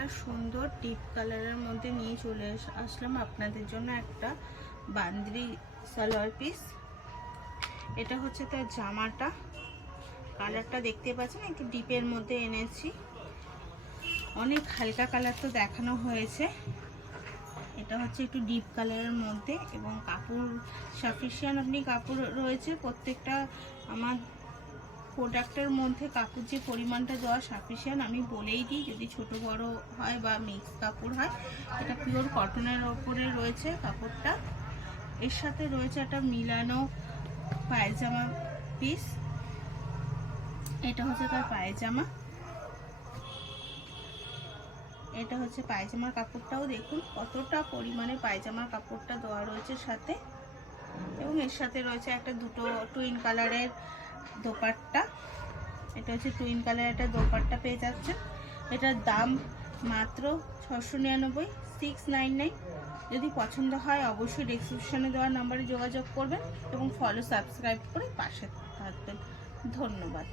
একটা সুন্দর ডিপ কালারের মধ্যে নিয়ে চলে আসলাম আপনাদের জন্য একটা বান্দ্রি সালোয়ার পিস। এটা হচ্ছে তার জামাটা, কালারটা দেখতে পাচ্ছেন একটু ডিপের মধ্যে এনেছি, অনেক হালকা কালার তো দেখানো হয়েছে। এটা হচ্ছে একটু ডিপ কালারের মধ্যে এবং কাপড় সাফিসিয়েন্ট আপনি কাপড় রয়েছে। প্রত্যেকটা আমার প্রোডাক্টের মধ্যে কাপড় যে পরিমাণটা দেওয়া সাফিসিয়েন্ট আমি বলেই দিই, যদি ছোট বড় হয় বা মিক্স কাপড় হয়। এটা পিওর কটনের ওপরে রয়েছে কাপড়টা। এর সাথে রয়েছে একটা মিলানো পায়জামা পিস। এটা হচ্ছে তার পায়জামা, এটা হচ্ছে পায়জামার কাপড়টাও দেখুন কতটা পরিমাণে পায়জামার কাপড়টা দেওয়া রয়েছে সাথে। এবং এর সাথে রয়েছে একটা দুটো টুইন কালারের দোপাট্টা। এটা হচ্ছে টুইন কালারের একটা দোপাট্টা পেয়ে যাচ্ছেন। এটার দাম মাত্র 699, 699। যদি পছন্দ হয় অবশ্যই ডেসক্রিপশনে দেওয়া নাম্বারে যোগাযোগ করবেন এবং সাবস্ক্রাইব করে পাশে থাকবেন। ধন্যবাদ।